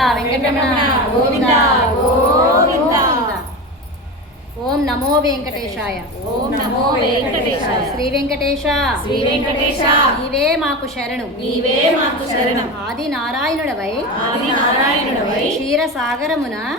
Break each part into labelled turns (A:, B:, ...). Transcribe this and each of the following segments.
A: వెంకటరమణ. గోవింద. గోవింద. ఓం నమో వెంకటేశాయ.
B: ఓం నమో వెంకటేశాయ.
A: శ్రీ వెంకటేశ.
B: శ్రీ వెంకటేశ.
A: నీవే మాకు శరణు.
B: నీవే మాకు శరణం.
A: ఆది నారాయణుడవై
B: ఆది నారాయణుడవై
A: క్షీర సాగరమున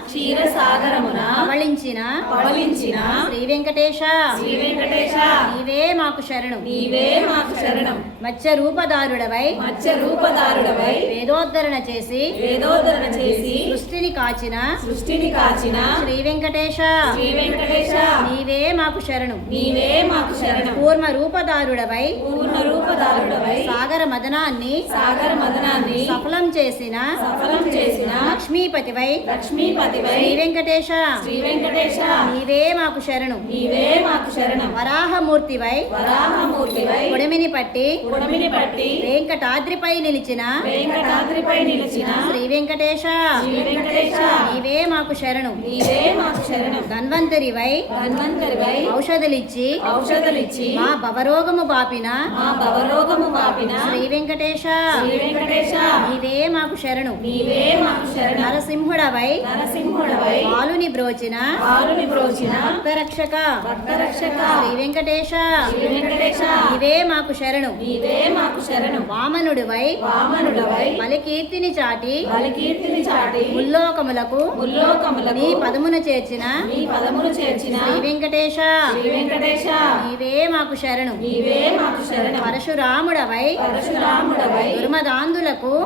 A: పవళించిన
B: పవలించిన
A: శ్రీ వెంకటేశ.
B: శ్రీ వెంకటేశ.
A: నీవే మాకు శరణు.
B: నీవే మాకు శరణం.
A: మత్స్య రూపదారుడవై
B: మత్స్య రూపదారుడవై
A: వేదోద్ధరణ చేసి
B: వేదోద్ధరణ చేసి
A: సృష్టిని కాచిన
B: సృష్టిని కాచిన
A: శ్రీ వెంకటేశ.
B: శ్రీ వెంకటేశ.
A: నీవే మాకు శరణు.
B: నీవే మాకు శరణం.
A: కూర్మ రూపదారుడవై
B: పూర్ణ రూపదారుడవై
A: సాగర మదనాన్ని
B: సాగర మదనాన్ని
A: సఫలం చేసిన
B: సఫలం చేసిన
A: లక్ష్మీపతివై
B: లక్ష్మీపతివై
A: శ్రీ వెంకటేశ.
B: శ్రీ వెంకటేశ.
A: నీవే మాకు శరణు.
B: నీవే మాకు శరణం.
A: వరాహమూర్తివై
B: వరాహమూర్తివై
A: కొడమిని పట్టి
B: ఉడమిని పట్టి
A: వెంకటాద్రిపై నిలిచిన
B: వెంకటాద్రిపై నిలిచిన
A: శ్రీ వెంకటేశ. నీవే మాకు శరణు.
B: నీవే మాకు శరణం.
A: ధన్వంతరివై
B: ధన్వంతరివై
A: ఔషధలిచ్చి
B: ఔషధలిచ్చి
A: మా భవరోగము బాపిన
B: మా భవరోగము పాపిన
A: శ్రీ వెంకటేశ.
B: శ్రీ వెంకటేశ.
A: శరణు. నరసింహుడవై
B: నరసింహుడవై
A: పాలుని బ్రోచిన. భక్తరక్షక. శ్రీ వెంకటేశ నీవే మాకు శరణు. వామనుడివై బలికీర్తిని చాటి
B: బలికీర్తిని చాటి
A: ముల్లోకములకు నీ పదమును చేర్చిన శ్రీ వెంకటేశ నీవే మాకు శరణు. పరశురాముడవై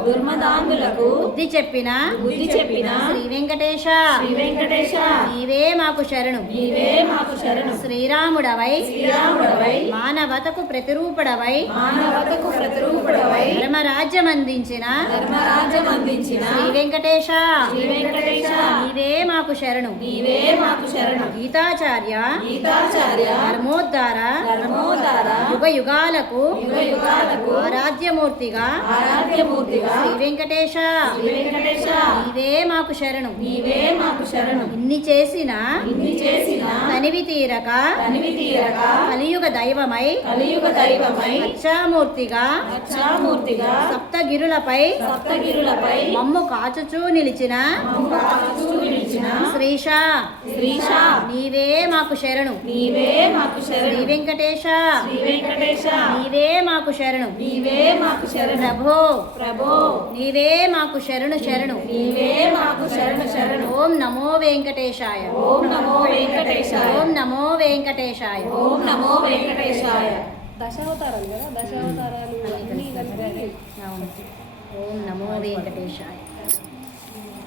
A: దుర్మదాంధులకు బుద్ధి చెప్పిన
B: బుద్ధి చెప్పిన
A: శ్రీ వెంకటేశ.
B: శ్రీ వెంకటేశ.
A: నీవే మాకు శరణు.
B: నీవే మాకు శరణం.
A: శ్రీరాముడవై
B: శ్రీరాముడవై
A: మానవతకు ప్రతిరూపడవై
B: మానవతకు ప్రతిరూపుడవై
A: ధర్మరాజ్యం అందించిన
B: ధర్మరాజ్యం అందించిన
A: శ్రీ వెంకటేశ
B: శ్రీ వెంకటేశ
A: నీవే మాకు శరణు.
B: నీవే మాకు శరణం.
A: గీతాచార్య
B: గీతాచార్య
A: ధర్మోద్ధార
B: ధర్మోదార
A: యుగ యుగాలకు
B: యుగ యుగాలకు
A: ఆరాధ్యమూర్తిగా
B: ఆరాధ్యమూర్తిగా
A: శ్రీ వెంకటేశ
B: శ్రీ వెంకటేశ
A: నీవే మాకు శరణు.
B: నీవే మాకు శరణం.
A: ఇన్ని చేసిన
B: ఇన్ని చేసిన
A: తనివి తీరక
B: తనివి తీరక
A: కలియుగ దైవమై
B: కలియుగ దైవమై అక్షామూర్తిగా
A: సప్తగిరులపై
B: సప్తగిరులపై
A: మమ్ము కాచుచూ
B: నిలిచిన
A: శ్రీష.
B: శ్రీష.
A: నీవే మాకు శరణు.
B: నీవే మాకు
A: శ్రీ
B: శరణం
A: వెంకటేశ.
B: శ్రీ వెంకటేశ.
A: నీవే మాకు శరణు.
B: నీవే మాకు శరణం.
A: ప్రభో.
B: ప్రభో.
A: నీవే మాకు శరణు శరణు.
B: నీవే మాకు శరణ శరణు.
A: ఓం నమో వెంకటేశాయ.
B: ఓం నమో వెంకటేశాయ.
A: ఓం నమో వెంకటేశాయ.
B: ఓం నమో వెంకటేశాయ.
C: దశావతారాలు కదా? దశావతారాలు అన్నీ కలిపి.
A: అవును. ఓం నమో వెంకటేశాయ.